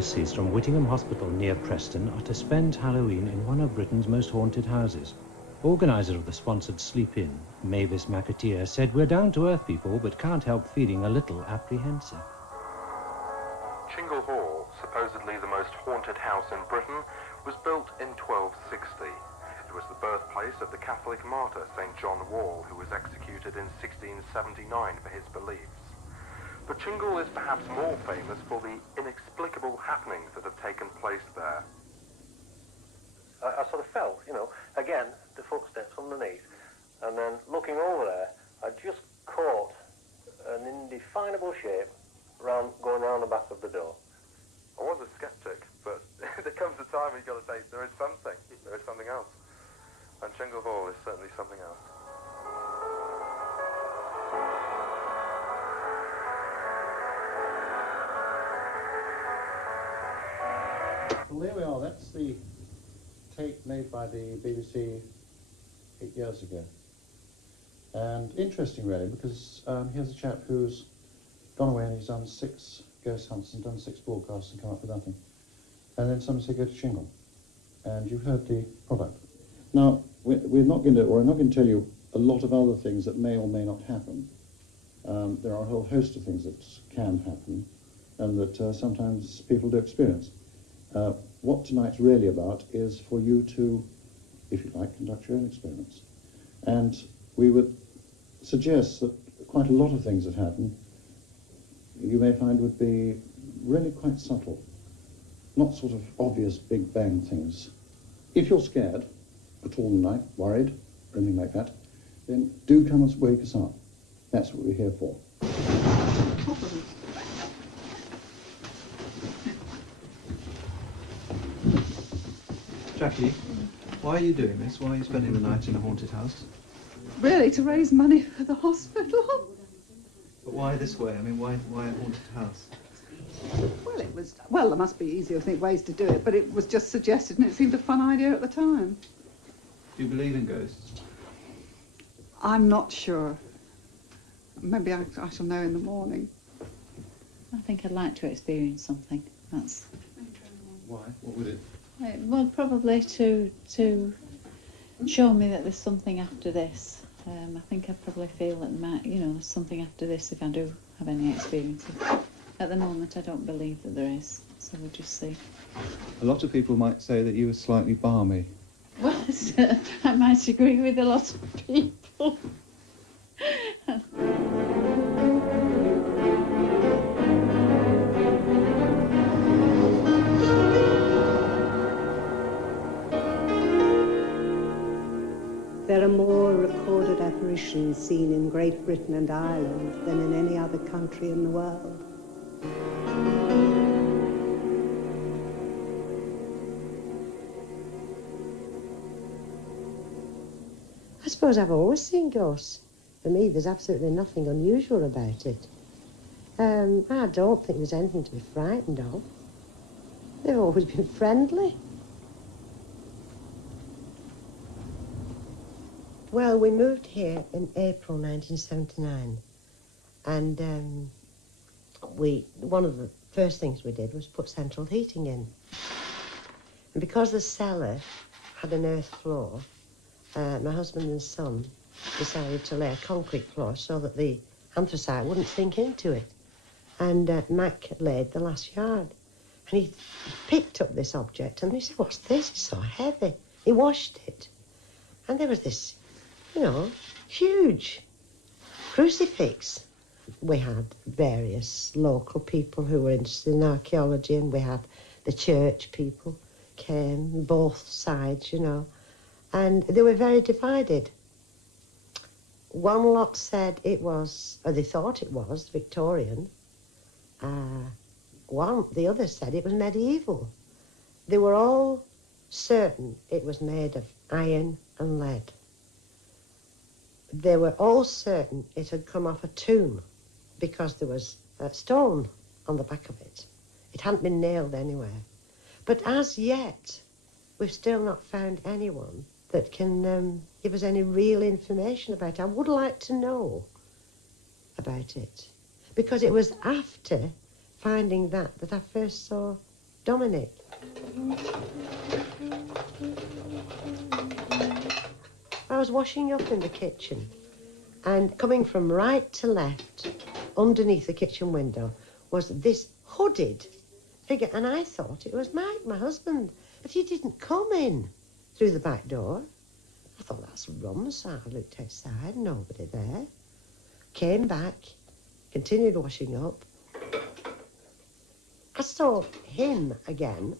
nurses from Whittingham Hospital near Preston are to spend Halloween in one of Britain's most haunted houses. Organiser of the sponsored sleep-in, Mavis McAteer, said, "We're down-to-earth people, but can't help feeling a little apprehensive." Chingle Hall, supposedly the most haunted house in Britain, was built in 1260. It was the birthplace of the Catholic martyr St. John Wall, who was executed in 1679 for his beliefs. But Chingle is perhaps more famous for the inexplicable happenings that have taken place there. I sort of felt, again, the footsteps underneath, and then looking over there, I just caught an indefinable shape going round the back of the door. I was a skeptic, but there comes a time when you've got to say, there is something else. And Chingle Hall is certainly something else. Well, there we are. That's the tape made by the BBC 8 years ago. And interesting, really, because here's a chap who's gone away and he's done 6 ghost hunts and done 6 broadcasts and come up with nothing. And then somebody said, go to Chingle. And you've heard the product. Now, we're not going to tell you a lot of other things that may or may not happen. There are a whole host of things that can happen and that sometimes people do experience. What tonight's really about is for you to, if you like, conduct your own experiments. And we would suggest that quite a lot of things that happen you may find would be really quite subtle, not sort of obvious big bang things. If you're scared at all tonight, worried, or anything like that, then do come and wake us up. That's what we're here for. Jackie, why are you doing this? Why are you spending the night in a haunted house? Really, to raise money for the hospital. But why this way? I mean, why a haunted house? Well, there must be easier ways to do it, but it was just suggested and it seemed a fun idea at the time. Do you believe in ghosts? I'm not sure. Maybe I shall know in the morning. I think I'd like to experience something. That's... Why? What would it? Well, probably to show me that there's something after this. I think I probably feel that there's something after this if I do have any experiences. At the moment, I don't believe that there is, so we'll just see. A lot of people might say that you were slightly balmy. Well, I might agree with a lot of people. There are more recorded apparitions seen in Great Britain and Ireland than in any other country in the world. I suppose I've always seen ghosts. For me, there's absolutely nothing unusual about it. I don't think there's anything to be frightened of. They've always been friendly. Well, we moved here in April 1979, and one of the first things we did was put central heating in. And because the cellar had an earth floor, my husband and son decided to lay a concrete floor so that the anthracite wouldn't sink into it. And Mac laid the last yard. And he picked up this object and he said, "What's this? It's so heavy." He washed it. And there was this, huge crucifix. We had various local people who were interested in archaeology, and we had the church people came, both sides, and they were very divided. One lot said it was, or they thought it was, Victorian. The others said it was medieval. They were all certain it was made of iron and lead. They were all certain it had come off a tomb because there was a stone on the back of it. It hadn't been nailed anywhere. But as yet, we've still not found anyone that can give us any real information about it. I would like to know about it, because it was after finding that I first saw Dominic. I was washing up in the kitchen, and coming from right to left, underneath the kitchen window, was this hooded figure, and I thought it was Mike, my husband, but he didn't come in through the back door. I thought, that's rum, so I looked outside, nobody there. Came back, continued washing up. I saw him again,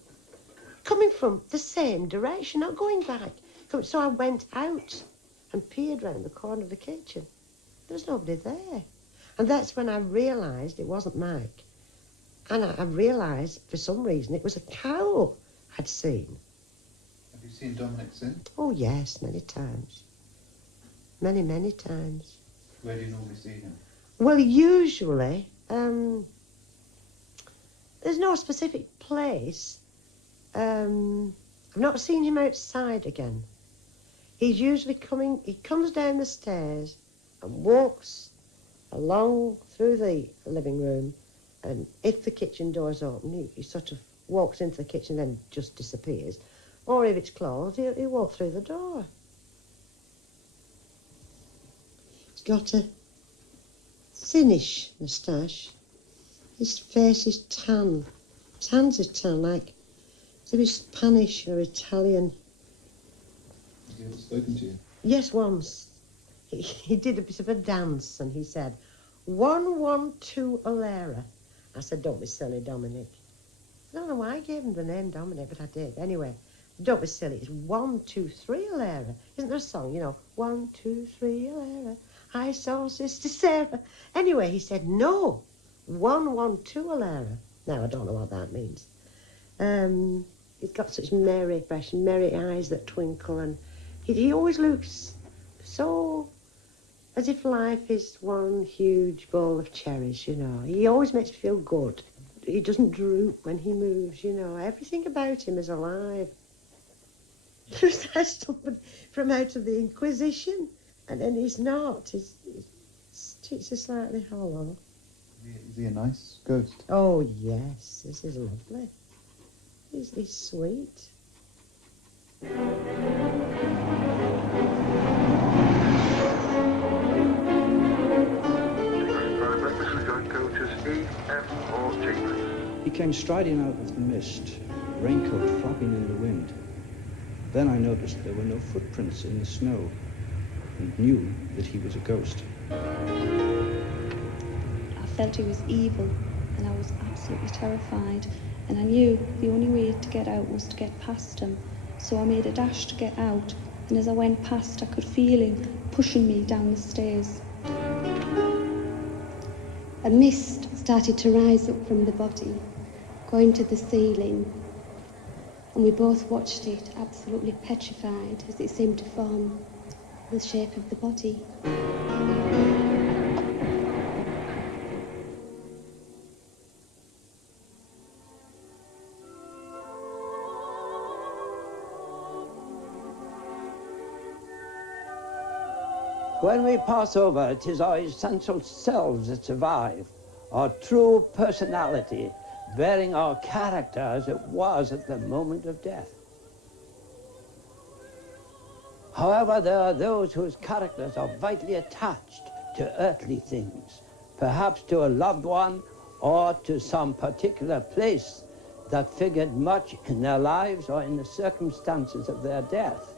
coming from the same direction, not going back. So I went out and peered round the corner of the kitchen. There was nobody there. And that's when I realised it wasn't Mike. And I realised, for some reason, it was a cow I'd seen. Have you seen Dominic since? Oh, yes, many times. Many, many times. Where do you normally see him? Well, usually, there's no specific place. I've not seen him outside again. He's usually he comes down the stairs and walks along through the living room, and if the kitchen door's open, he sort of walks into the kitchen and then just disappears. Or if it's closed, he'll walk through the door. He's got a thinnish moustache. His face is tan. His hands are tan, like as if he's Spanish or Italian. Has he ever spoken to you? Yes, once. He did a bit of a dance, and he said, 112 Alera. I said, don't be silly, Dominic. I don't know why I gave him the name Dominic, but I did. Anyway, don't be silly. It's 123 Alera. Isn't there a song, you know? 123 Alera. I saw Sister Sarah. Anyway, he said, no, 112 Alera. Now, I don't know what that means. He's got such merry expression, merry eyes that twinkle, and he always looks so as if life is one huge bowl of cherries, you know. He always makes me feel good. He doesn't droop when he moves, you know. Everything about him is alive. There's that someone from out of the Inquisition, and then he's not. His cheeks are slightly hollow. Is he a nice ghost? Oh, yes. This is lovely. He's sweet. He came striding out of the mist, raincoat flapping in the wind. Then I noticed there were no footprints in the snow and knew that he was a ghost. I felt he was evil, and I was absolutely terrified. And I knew the only way to get out was to get past him. So I made a dash to get out, and as I went past, I could feel him pushing me down the stairs. A mist started to rise up from the body, going to the ceiling, and we both watched it, absolutely petrified, as it seemed to form the shape of the body. When we pass over, it is our essential selves that survive, our true personality, bearing our character as it was at the moment of death. However, there are those whose characters are vitally attached to earthly things, perhaps to a loved one or to some particular place that figured much in their lives or in the circumstances of their death.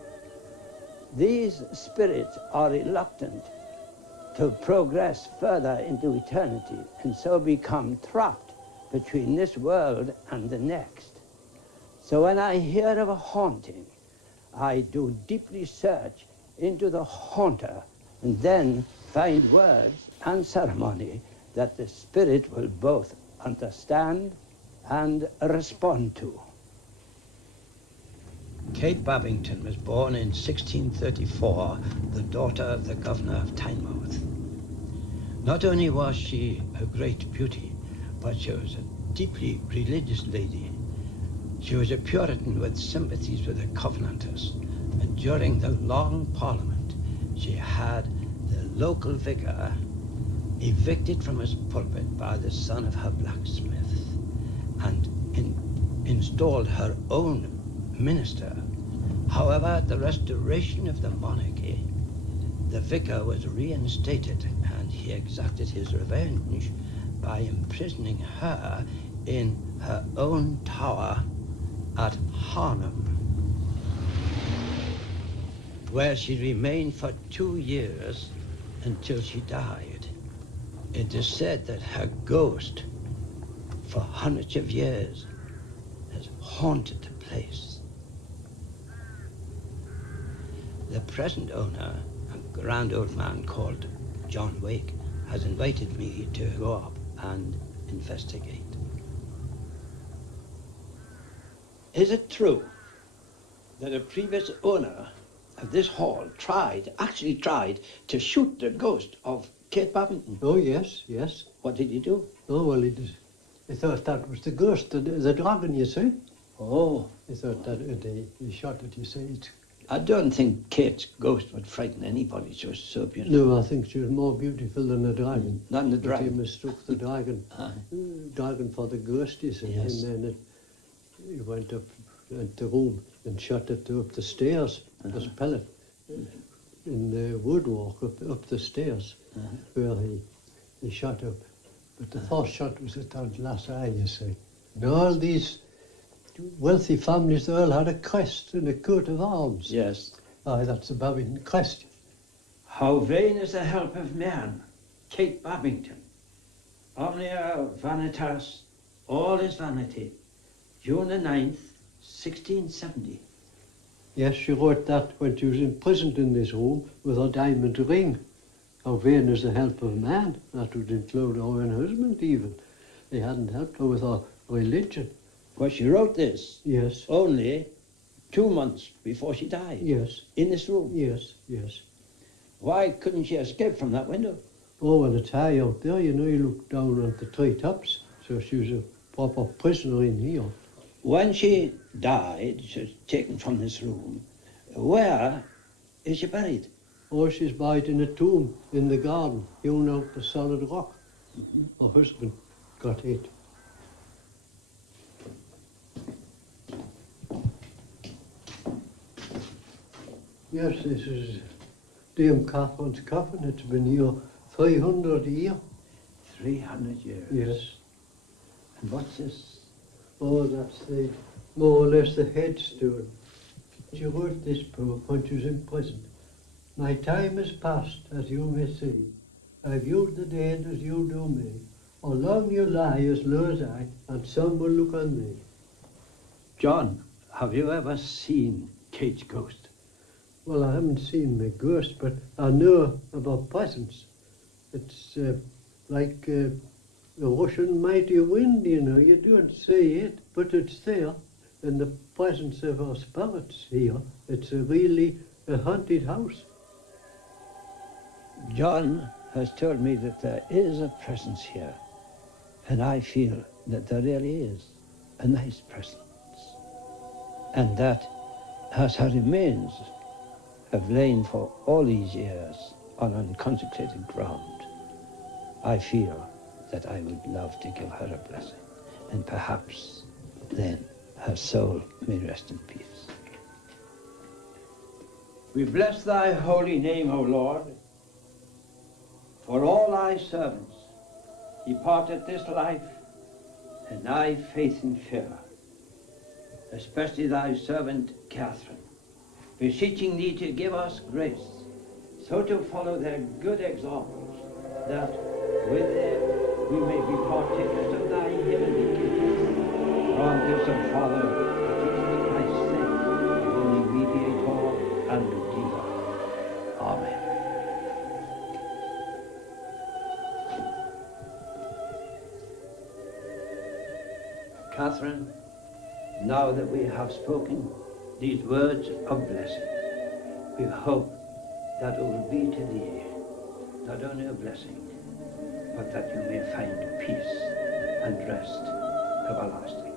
These spirits are reluctant to progress further into eternity and so become trapped between this world and the next. So when I hear of a haunting, I do deeply search into the haunter and then find words and ceremony that the spirit will both understand and respond to. Kate Babington was born in 1634, the daughter of the governor of Tynemouth. Not only was she a great beauty, but she was a deeply religious lady. She was a Puritan with sympathies with the Covenanters, and during the Long Parliament, she had the local vicar evicted from his pulpit by the son of her blacksmith. And in installed her own minister. However, at the restoration of the monarchy, the vicar was reinstated, and he exacted his revenge by imprisoning her in her own tower at Harnham, where she remained for 2 years until she died. It is said that her ghost, for hundreds of years, has haunted the place. The present owner, a grand old man called John Wake, has invited me to go up and investigate. Is it true that a previous owner of this hall actually tried to shoot the ghost of Kate Babington? Oh, yes, yes. What did he do? Oh, well, he thought that was the ghost, the dragon, you see. Oh. He thought that he shot it, you see. I don't think Kate's ghost would frighten anybody. She was so beautiful. No, I think she was more beautiful than the dragon. Than the dragon. But he mistook the dragon. Dragon for the ghost, you see. Yes. And then he went up into the room and shot it up the stairs, this pellet, in the woodwork up the stairs, where he shot up. But the first shot was at that last eye, you see. And all these wealthy families, they all had a crest and a coat of arms. Yes. Aye, that's the Babington crest. How vain is the help of man, Kate Babington. Omnia vanitas, all is vanity. June the 9th, 1670. Yes, she wrote that when she was imprisoned in this room with her diamond ring. How vain is the help of man. That would include her own husband even. They hadn't helped her with her religion. Well, she wrote this. Yes. Only 2 months before she died. Yes. In this room. Yes, yes. Why couldn't she escape from that window? Oh, well, it's high out there, you know, you look down at the treetops. So she was a proper prisoner in here. When she died, she was taken from this room. Where is she buried? Oh, she's buried in a tomb in the garden, hewn out the solid rock. Her husband got it. Yes, this is Dame Catherine's coffin. It's been here 300 years. 300 years? Yes. And what's this? Oh, that's the, more or less the headstone. She wrote this poem when she was in prison. My time is past, as you may see. I viewed the dead as you do me. Or long you lie as low as I, and some will look on me. John, have you ever seen Kate's ghost? Well, I haven't seen the ghost, but I know of her presence. It's like a rushing mighty wind, you know. You don't see it, but it's there. And the presence of her spirits here, it's really a haunted house. John has told me that there is a presence here, and I feel that there really is a nice presence, and that as her remains have lain for all these years on unconsecrated ground, I feel that I would love to give her a blessing, and perhaps then her soul may rest in peace. We bless thy holy name, O Lord, for all thy servants departed this life in thy faith and fear, especially thy servant Catherine, beseeching thee to give us grace, so to follow their good examples, that with them we may be partakers of thy heavenly kingdom. Grant this, O Father, Jesus Christ's sake, the only mediator and redeemer. Amen. Catherine, now that we have spoken these words of blessing, we hope that it will be to thee not only a blessing, but that you may find peace and rest everlasting.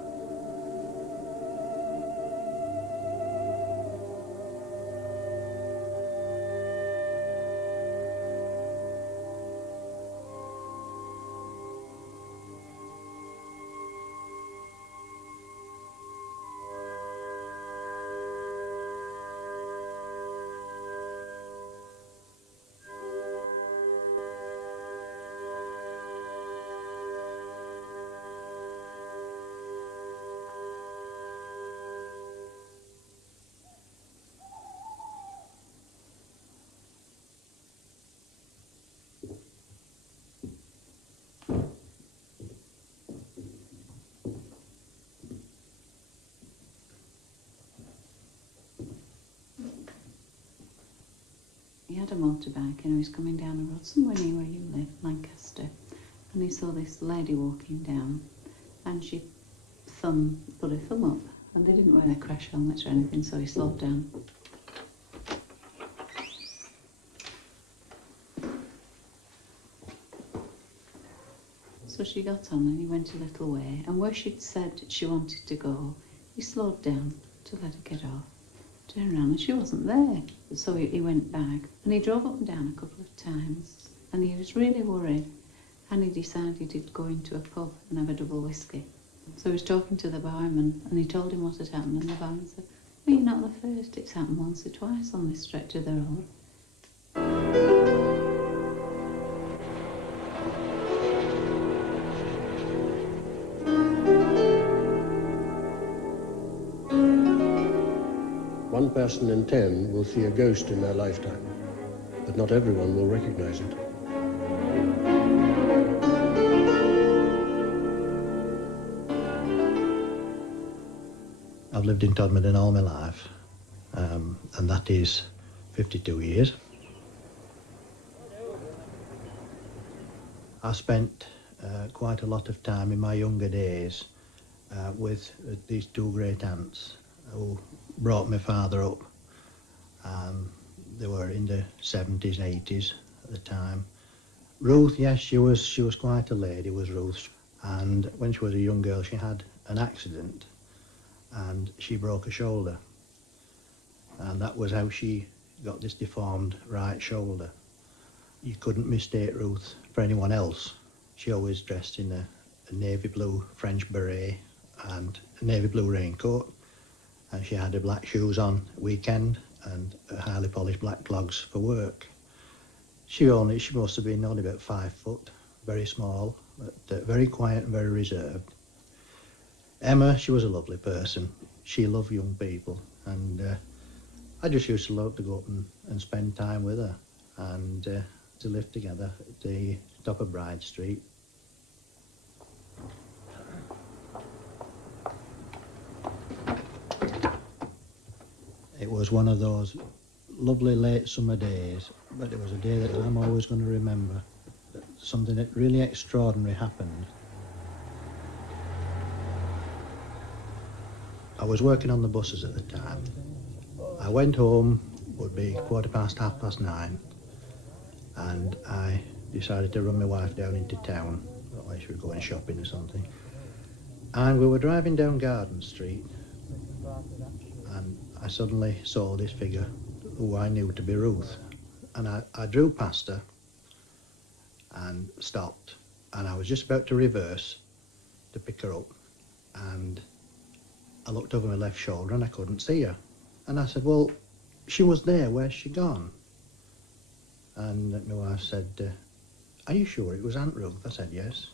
he had a motorbike and he was coming down the road somewhere near where you live, Lancaster, and he saw this lady walking down, and she put her thumb up, and they didn't wear their crash helmets or anything, so he slowed down. So she got on and he went a little way, and where she'd said she wanted to go, he slowed down to let her get off. Turned around and she wasn't there. So he went back and he drove up and down a couple of times and he was really worried, and he decided he'd go into a pub and have a double whiskey. So he was talking to the barman and he told him what had happened, and the barman said, "Well, you're not the first, it's happened once or twice on this stretch of the road." One person in 10 will see a ghost in their lifetime, but not everyone will recognize it. I've lived in Todmorden all my life, and that is 52 years. I spent quite a lot of time in my younger days with these two great aunts who brought my father up. They were in the 70s, 80s at the time. Ruth, yes, she was quite a lady, was Ruth. And when she was a young girl, she had an accident and she broke her shoulder. And that was how she got this deformed right shoulder. You couldn't mistake Ruth for anyone else. She always dressed in a navy blue French beret and a navy blue raincoat. And she had her black shoes on at weekend and her highly polished black clogs for work. She must have been only about 5 foot, very small, but very quiet and very reserved. Emma, she was a lovely person. She loved young people, and I just used to love to go up and spend time with her, and to live together at the top of Bride Street. It was one of those lovely late summer days, but it was a day that I'm always going to remember. Something that really extraordinary happened. I was working on the buses at the time. I went home, would be 9:15, and I decided to run my wife down into town, like she was going shopping or something. And we were driving down Garden Street, and I suddenly saw this figure who I knew to be Ruth. And I drew past her and stopped, and I was just about to reverse to pick her up, and I looked over my left shoulder and I couldn't see her. And I said, "Well, she was there, where's she gone?" And my wife said, "Are you sure it was Aunt Ruth?" I said, "Yes."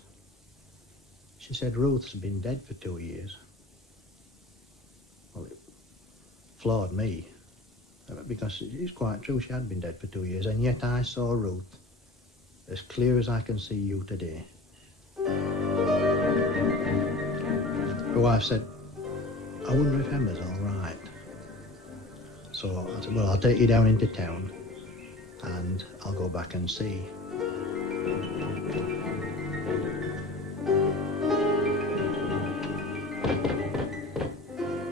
She said, "Ruth's been dead for 2 years." Well, it floored me, because it's quite true, she had been dead for 2 years, and yet I saw Ruth as clear as I can see you today. My wife said, "I wonder if Emma's all right." So I said, "Well, I'll take you down into town and I'll go back and see."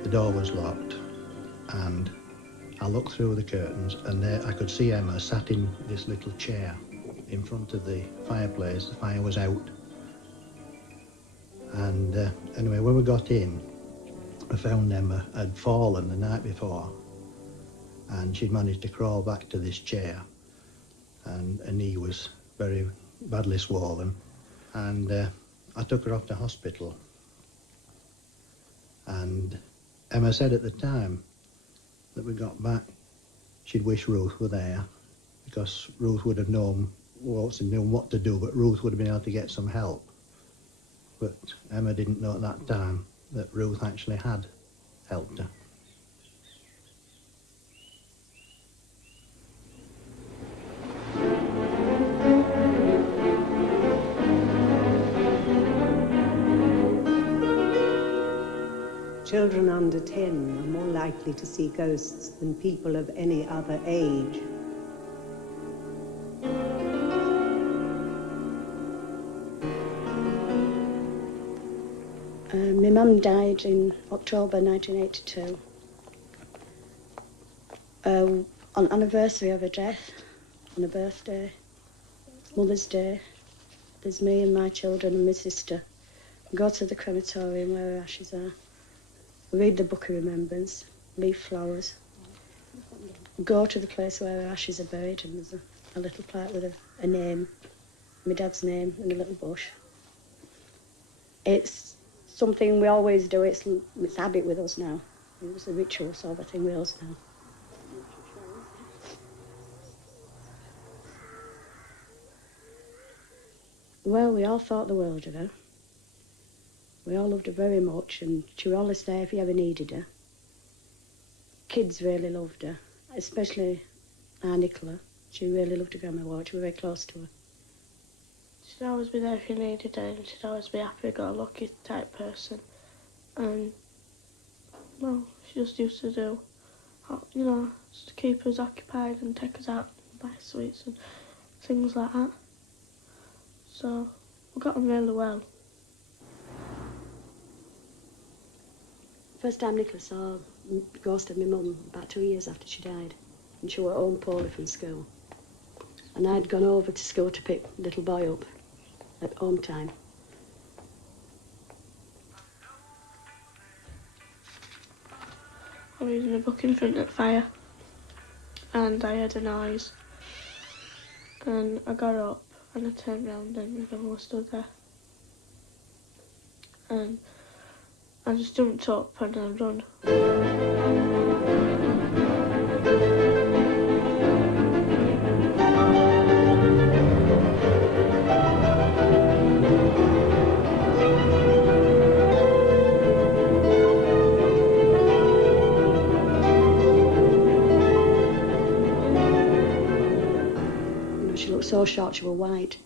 The door was locked, and I looked through the curtains, and there I could see Emma sat in this little chair in front of the fireplace. The fire was out. And anyway, when we got in, I found Emma had fallen the night before, and she'd managed to crawl back to this chair, and her knee was very badly swollen. And I took her off to hospital. And Emma said at the time that we got back, she'd wish Ruth were there, because Ruth would have known what to do, but Ruth would have been able to get some help. But Emma didn't know at that time that Ruth actually had helped her. Children under 10 are more likely to see ghosts than people of any other age. mum died in October 1982. On anniversary of her death, on her birthday, Mother's Day, there's me and my children and my sister. We go to the crematorium where her ashes are. We read the Book of Remembrance, leave flowers. We go to the place where her ashes are buried, and there's a little plaque with a name, my dad's name, and a little bush. It's something we always do. It's habit with us now. It was a ritual sort of thing with us now. Well, we all thought the world of her. We all loved her very much, and she was always there if you ever needed her. Kids really loved her, especially our Nicola. She really loved her Grandma Ward. She was very close to her. She'd always be there if you needed her, and she'd always be happy, go lucky type person. And, well, she just used to do, you know, just to keep us occupied and take us out and buy sweets and things like that. So, we got on really well. First time Nicola saw the ghost of my mum about 2 years after she died, and she was home poorly from school. And I'd gone over to school to pick the little boy up at home time. I was reading a book in front of the fire, and I heard a noise, and I got up and I turned round and my mum was stood there, and I just jumped up and I run. She looked so short, she was white.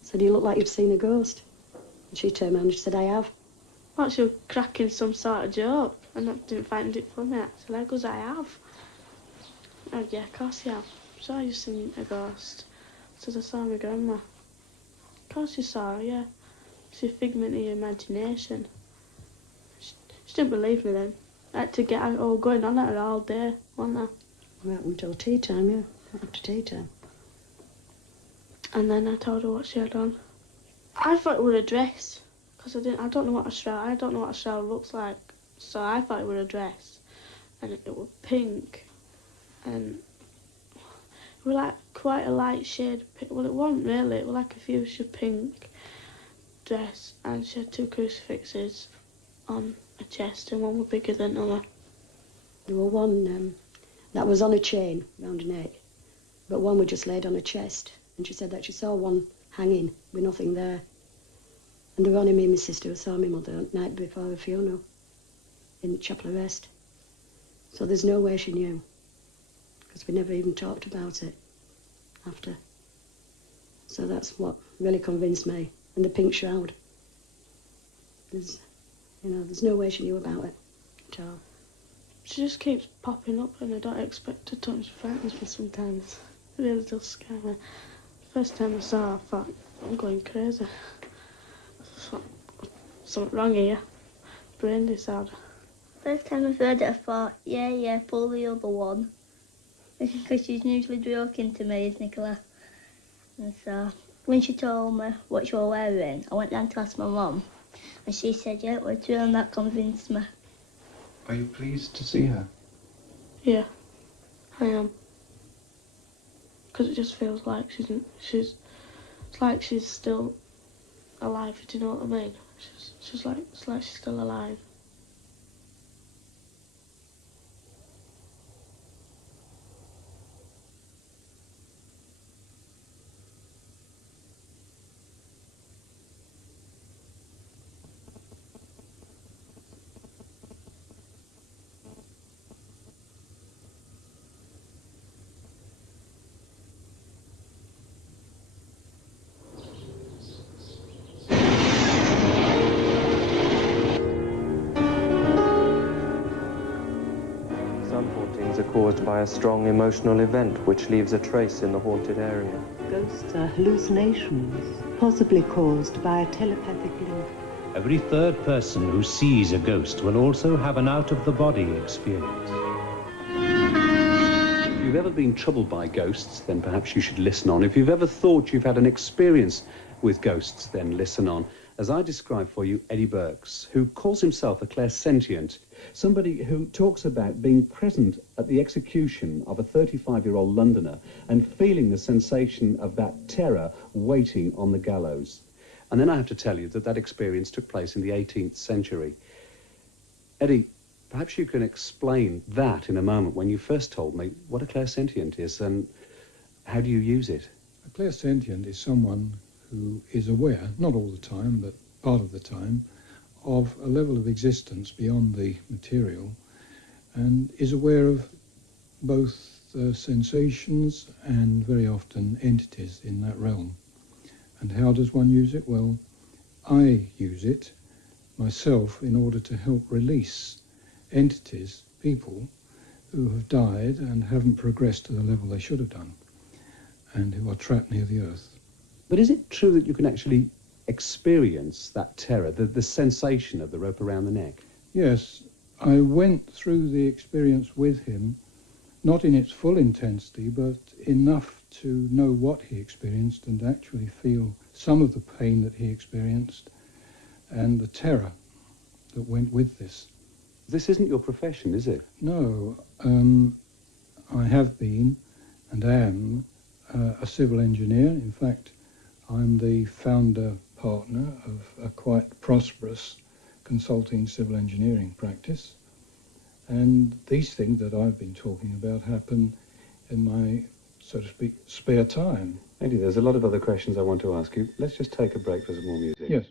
I said, you look like you've seen a ghost. And she turned around and she said, I have. Well, she was cracking some sort of joke, and I didn't find it funny. I said, I goes, I have. Oh, yeah, of course you have. So you've seen a ghost. I said, I saw my grandma. Of course you saw her, yeah. It's a figment of your imagination. She didn't believe me then. I had to get out, going on at her all day, wasn't I? Well, until tea time, yeah. After tea time. And then I told her what she had on. I thought it was a dress, because I don't know what a shroud looks like. So I thought it was a dress, and it was pink, and it was like quite a light shade of pink. Well, it wasn't really, it was like a fuchsia pink dress, and she had 2 crucifixes on her chest, and one was bigger than the other. There was one that was on a chain round her neck, but one was just laid on her chest. And she said that she saw one hanging with nothing there. And there were only me and my sister who saw my mother the night before her funeral in Chapel of Rest. So there's no way she knew, because we never even talked about it after. So that's what really convinced me. And the pink shroud. There's no way she knew about it at all. She just keeps popping up, and I don't expect her to. She frightens me sometimes. It really does scare me. First time I saw her, I thought, I'm going crazy. Something wrong here. Brain disorder. First time I heard it, I thought, yeah, pull the other one. Because she's usually joking to me, is Nicola. And so, when she told me what she was wearing, I went down to ask my mum. And she said, yeah, it was true, and that convinced me. Are you pleased to see her? Yeah, I am. Because it just feels like it's like she's still alive, do you know what I mean? It's like she's still alive. Caused by a strong emotional event which leaves a trace in the haunted area. Ghosts are hallucinations, possibly caused by a telepathic link Every third person who sees a ghost will also have an out-of-the-body experience. If you've ever been troubled by ghosts, then perhaps you should listen on. If you've ever thought you've had an experience with ghosts, then listen on. As I describe for you Eddie Burks, who calls himself a clairsentient, somebody who talks about being present at the execution of a 35-year-old Londoner and feeling the sensation of that terror waiting on the gallows. And then I have to tell you that that experience took place in the 18th century. Eddie, perhaps you can explain that in a moment when you first told me what a clairsentient is and how do you use it? A clairsentient is someone who is aware, not all the time, but part of the time, of a level of existence beyond the material and is aware of both sensations and very often entities in that realm. And how does one use it? Well, I use it myself in order to help release entities, people who have died and haven't progressed to the level they should have done and who are trapped near the earth. But is it true that you can actually experience that terror, the sensation of the rope around the neck? Yes, I went through the experience with him, not in its full intensity, but enough to know what he experienced and actually feel some of the pain that he experienced and the terror that went with this. This isn't your profession, is it? No, I have been and am a civil engineer. In fact, I'm the founder partner of a quite prosperous consulting civil engineering practice. And these things that I've been talking about happen in my, so to speak, spare time. Eddie, there's a lot of other questions I want to ask you. Let's just take a break for some more music. Yes.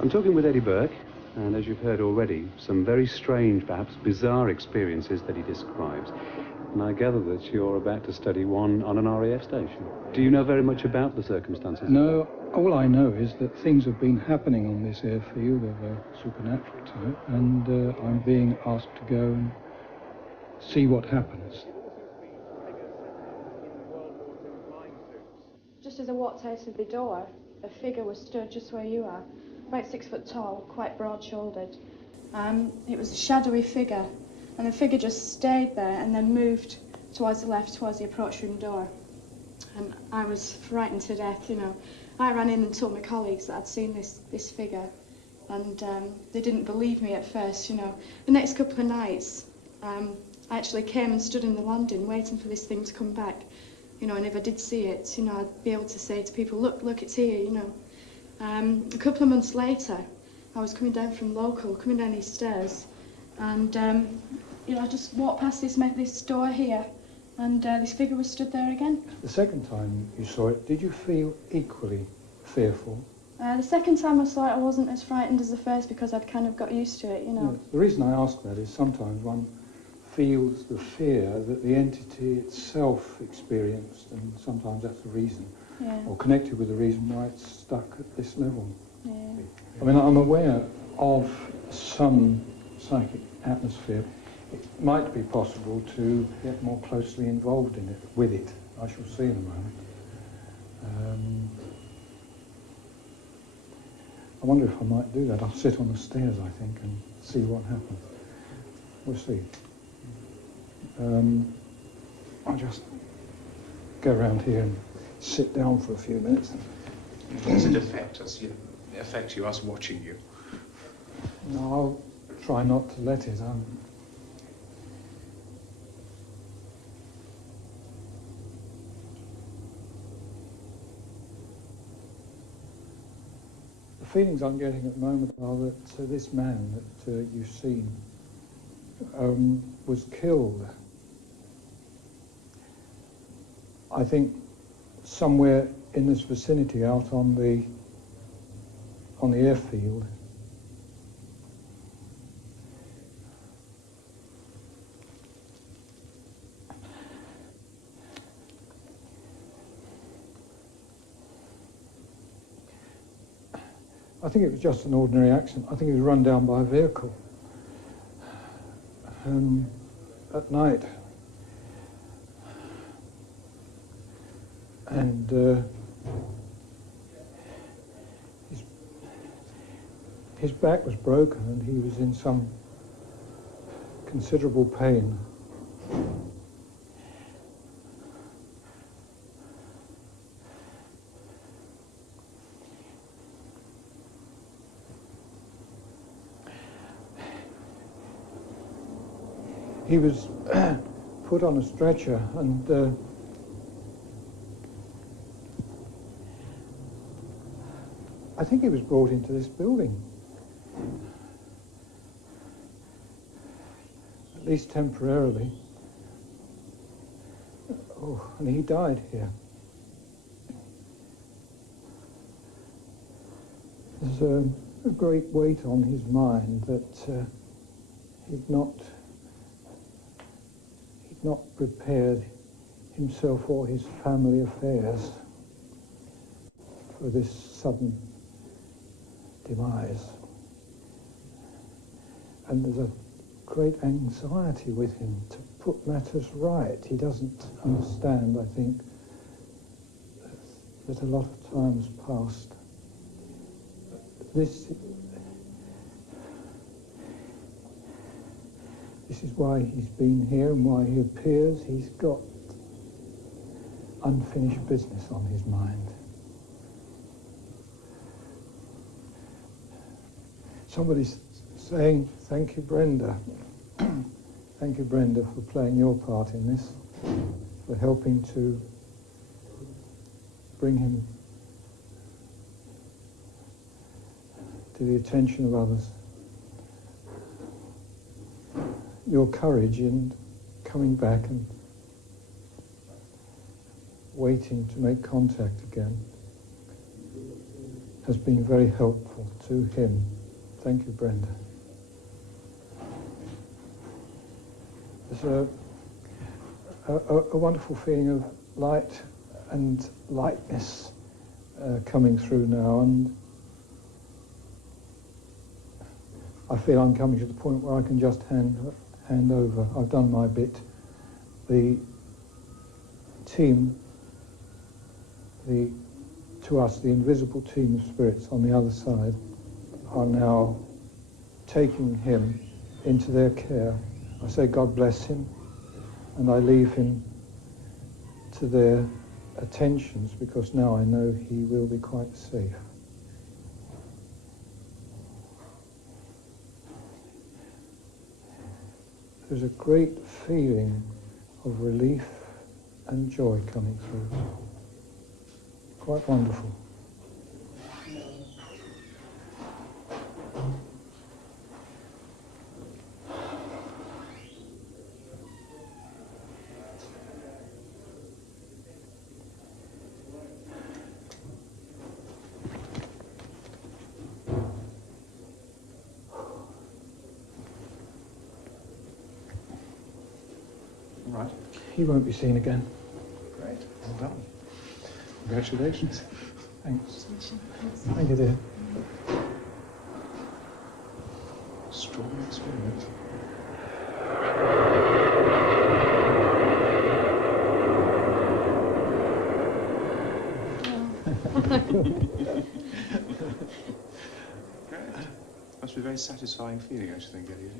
I'm talking with Eddie Burke, and as you've heard already, some very strange, perhaps bizarre experiences that he describes. And I gather that you're about to study one on an RAF station. Do you know very much about the circumstances? No, all I know is that things have been happening on this airfield of a supernatural type, and I'm being asked to go and see what happens. Just as I walked out of the door, a figure was stood just where you are, about 6 foot tall, quite broad-shouldered. It was a shadowy figure, and the figure just stayed there and then moved towards the left, towards the approach room door. And I was frightened to death, you know. I ran in and told my colleagues that I'd seen this figure, and they didn't believe me at first, you know. The next couple of nights, I actually came and stood in the landing waiting for this thing to come back. You know, and if I did see it, you know, I'd be able to say to people, look, it's here, you know. A couple of months later, I was coming down from local, coming down these stairs, and, you know, I just walked past this door here, and this figure was stood there again. The second time you saw it, did you feel equally fearful? The second time I saw it, I wasn't as frightened as the first because I'd kind of got used to it, you know. Yeah, the reason I ask that is sometimes one feels the fear that the entity itself experienced, and sometimes that's the reason. Yeah. Or connected with the reason why it's stuck at this level. Yeah. I mean, I'm aware of some psychic atmosphere. It might be possible to get more closely involved in it, with it. I shall see in a moment. I wonder if I might do that. I'll sit on the stairs, I think, and see what happens. We'll see. I'll just go around here and sit down for a few minutes. Does it affect you, us watching you? No, I'll try not to let it. The feelings I'm getting at the moment are that this man that you've seen was killed, I think, somewhere in this vicinity out on the airfield. I think it was just an ordinary accident. I think he was run down by a vehicle at night. And his back was broken and he was in some considerable pain. He was put on a stretcher and I think he was brought into this building, at least temporarily. Oh, and he died here. There's a great weight on his mind that he'd not prepared himself or his family affairs for this sudden demise. And there's a great anxiety with him to put matters right. He doesn't understand, I think, that a lot of time has passed. This is why he's been here and why he appears. He's got unfinished business on his mind. Somebody's saying, thank you, Brenda. Thank you, Brenda, for playing your part in this, for helping to bring him to the attention of others. Your courage in coming back and waiting to make contact again has been very helpful to him. Thank you, Brenda. There's a wonderful feeling of light and lightness coming through now, and I feel I'm coming to the point where I can just hand over. I've done my bit. The team, to us, the invisible team of spirits on the other side, are now taking him into their care. I say God bless him, and I leave him to their attentions, because now I know he will be quite safe. There's a great feeling of relief and joy coming through. Quite wonderful. Right. He won't be seen again. Great. Well done. Congratulations. Thanks. Thank you, dear. Extraordinary experience. Great. Must be a very satisfying feeling, I should think, Eddie.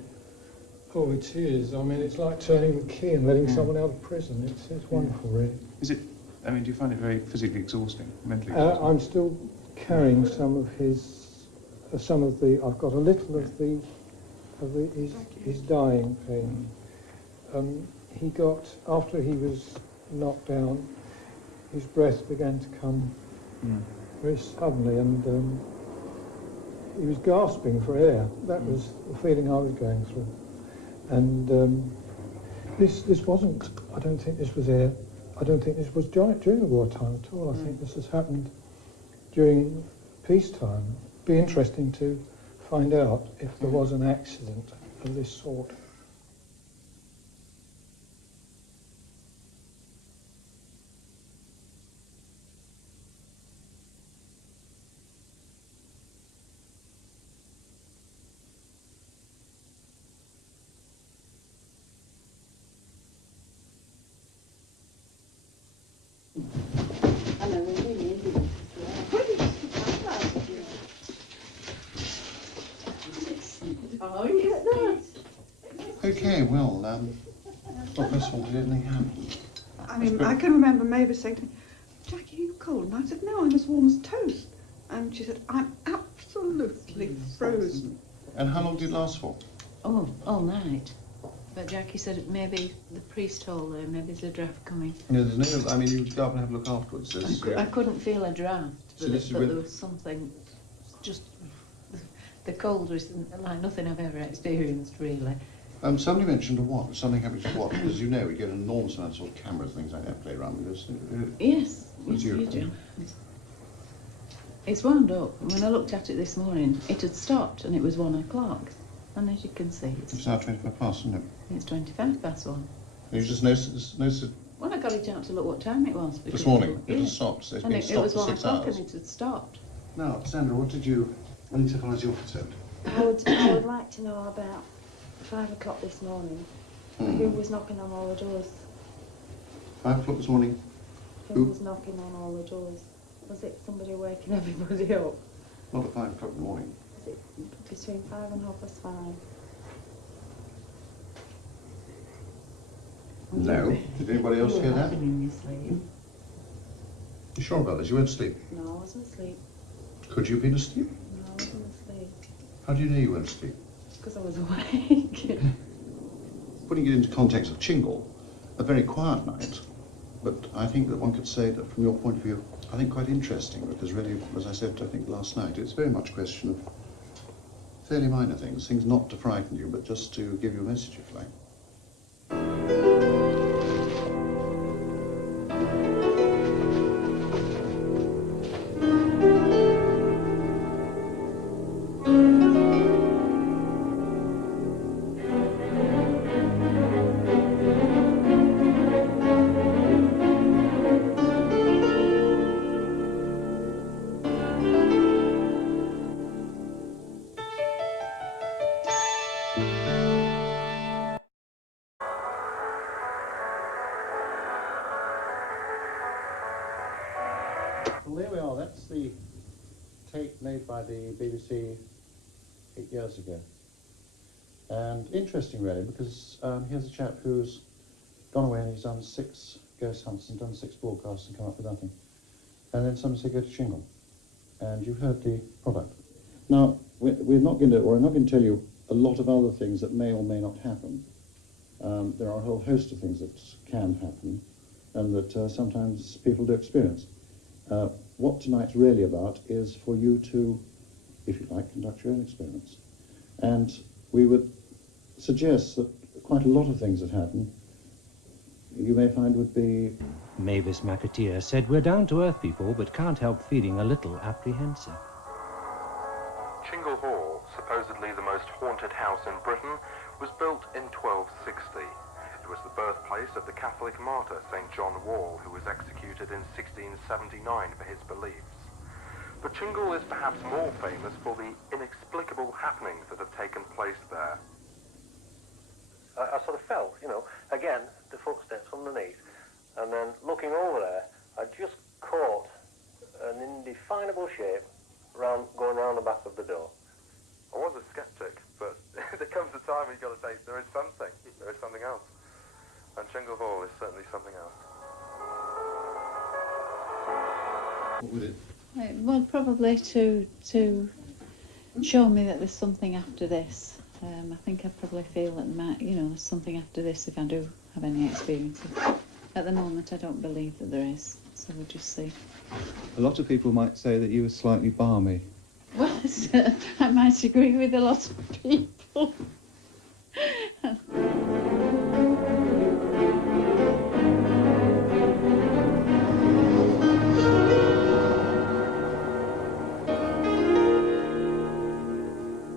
Oh, it is. I mean, it's like turning the key and letting someone out of prison. It's wonderful, really. Is it I mean, do you find it very physically exhausting, mentally exhausting? I'm still carrying some of his, I've got a little of his dying pain. He got, after he was knocked down, his breath began to come very suddenly, and he was gasping for air. That was the feeling I was going through. And this wasn't, I don't think this was air. I don't think this was during the wartime at all. I think this has happened during peacetime. It'd be interesting to find out if there was an accident of this sort. Okay, well, what first of all, did anything happen? I mean, I can remember Mavis saying to me, Jackie, are you cold? And I said, no, I'm as warm as toast. And she said, I'm absolutely frozen. And how long did it last for? Oh, all night. But Jackie said maybe the priest told her, maybe there's a draft coming. No, there's no, I mean, you go up and have a look afterwards. I couldn't feel a draft, So but, this is but with- there was something, just, the cold was like nothing I've ever experienced, really. Somebody mentioned a watch, something happened to watch, because you know we get an enormous amount of sort of cameras, things like that, play around with this. Yes, What's yes, your you opinion? do. It's wound up. When I looked at it this morning, it had stopped and it was 1 o'clock. And as you can see, It's now 25 past, isn't it? it's 25 past 1. You just noticed it When I got it out to look what time it was. this morning, it yeah. had stopped, so it's And been it stopped was for 1 6 o'clock hours. and it had stopped. Now, Sandra, what did you, insofar as you're concerned? I would like to know about 5 o'clock this morning. Who was knocking on all the doors? 5 o'clock this morning? Who was knocking on all the doors? Was it somebody waking everybody up? Not at 5 o'clock in the morning. Was it between 5 and 5:30? No. Did anybody else hear that? In your sleep. You sure about this? You weren't asleep? No, I wasn't asleep. Could you have been asleep? No, I wasn't asleep. How do you know you weren't asleep? Because I was awake. Putting it into context of Chingle, a very quiet night, but I think that one could say that from your point of view, I think quite interesting, because really, as I said, I think last night, it's very much a question of fairly minor things, things not to frighten you, but just to give you a message, if you like. Well, there we are. That's the tape made by the BBC 8 years ago. And interesting, really, because here's a chap who's gone away and he's done 6 ghost hunts and done 6 broadcasts and come up with nothing. And then somebody said, go to Chingle. And you've heard the product. Now, we're not going to tell you a lot of other things that may or may not happen. There are a whole host of things that can happen and that sometimes people do experience. What tonight's really about is for you to, if you like, conduct your own experiments. And we would suggest that quite a lot of things that happen you may find would be... Mavis McAteer said we're down-to-earth people, but can't help feeling a little apprehensive. Chingle Hall, supposedly the most haunted house in Britain, was built in 1260. It was the birthplace of the Catholic martyr St. John Wall, who was executed in 1679 for his beliefs. But Chingle is perhaps more famous for the inexplicable happenings that have taken place there. I sort of felt, again, the footsteps underneath, and then looking over there, I just caught an indefinable shape going round the back of the door. I was a skeptic, but there comes a time when you've got to say there is something else. And Chingle Hall is certainly something else. What would it? Well, probably to show me that there's something after this. I think I probably feel that there's something after this if I do have any experiences. At the moment, I don't believe that there is, so we'll just see. A lot of people might say that you were slightly balmy. Well, I might agree with a lot of people.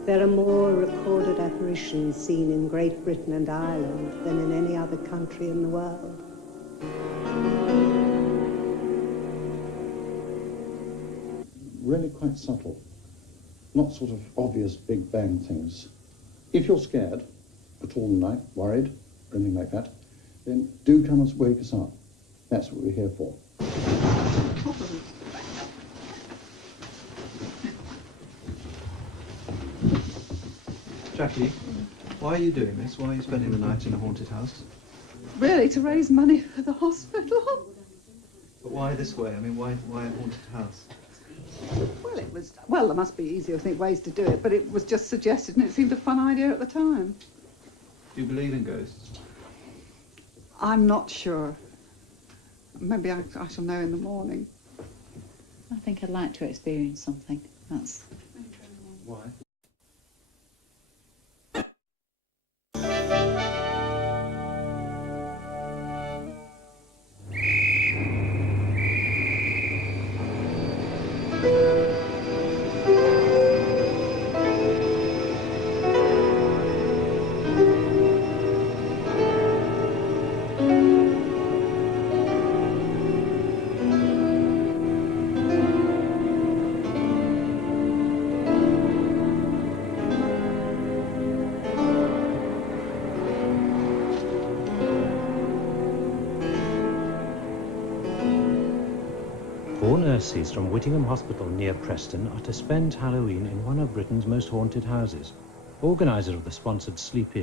There are more recorded apparitions seen in Great Britain and Ireland than in any other country in the world. Really quite subtle, not sort of obvious big bang things. If you're scared at all in the night, worried, or anything like that, then do come and wake us up. That's what we're here for. Jackie, why are you doing this? Why are you spending the night in a haunted house? Really, to raise money for the hospital. But why this way? I mean, why a haunted house? Well, there must be easier ways to do it, but it was just suggested and it seemed a fun idea at the time. Do you believe in ghosts? I'm not sure. Maybe I shall know in the morning. I think I'd like to experience something. That's... Why? Four nurses from Whittingham Hospital near Preston are to spend Halloween in one of Britain's most haunted houses. Organiser of the sponsored sleep-in